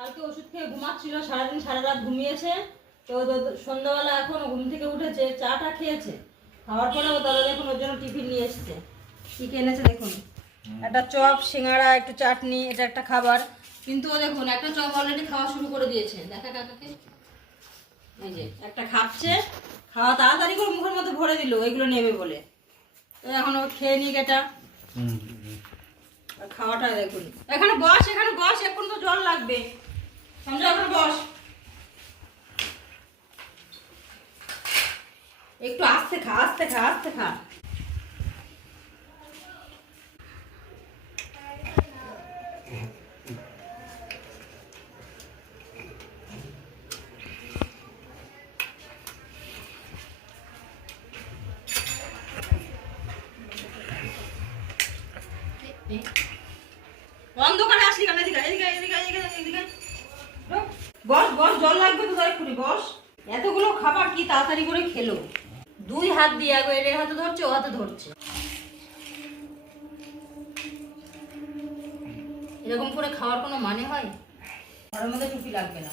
কালকে ওষুধ খেয়ে ঘুমাচ্ছিল, সারাদিন সারা রাত ঘুমিয়েছে। তো সন্ধ্যাবেলা এখন ঘুম থেকে উঠেছে, চাটা খেয়েছে, খাওয়ার পরেও দাদা দেখুন ওর জন্য টিফিন নিয়ে এসছে। কী এনেছে দেখুন, একটা চপ, সিঙ্গাড়া, একটু চাটনি, এটা একটা খাবার। কিন্তু ও দেখুন একটা চপ অলরেডি খাওয়া শুরু করে দিয়েছে। দেখা কাকাকে, এই যে একটা খাচ্ছে, খাওয়া তাড়াতাড়ি করে মুখের মধ্যে ভরে দিল এগুলো নেবে বলে। তো এখন ও খেয়ে নিক এটা। খাওয়াটা দেখুন, এখানে বস, এখানে বস, এখন তো জল লাগবে, সমঝা, এখানে বস। একটু আস্তে খা, আস্তে খা, আস্তে খা। অন্ধকারে আসলি কেন? এদিকে এদিকে এদিকে এদিকে এদিকে বস, বস, জল লাগবে তো এক্ষুনি বস। এতগুলো খাবার কি তাড়াতাড়ি করে খেলো? দুই হাত দিয়ে একবার এর হাতে ধরছে, ও হাতে ধরছে, এরকম করে খাওয়ার কোনো মানে হয়? ঘরের মধ্যে টুপি লাগবে না।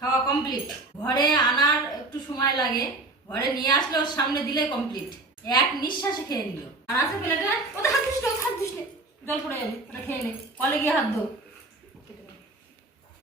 খাওয়া কমপ্লিট। ঘরে আনার একটু সময় লাগে, ঘরে নিয়ে আসলে ওর সামনে দিলে কমপ্লিট। এক নিঃশ্বাসে খেয়ে নিল। আর আছে প্লেটে, ওদের হাত দিস না, হাত দিস না, জল পড়ে যাবে, ওটা খেয়ে নে, কলে গিয়ে হাত ধো।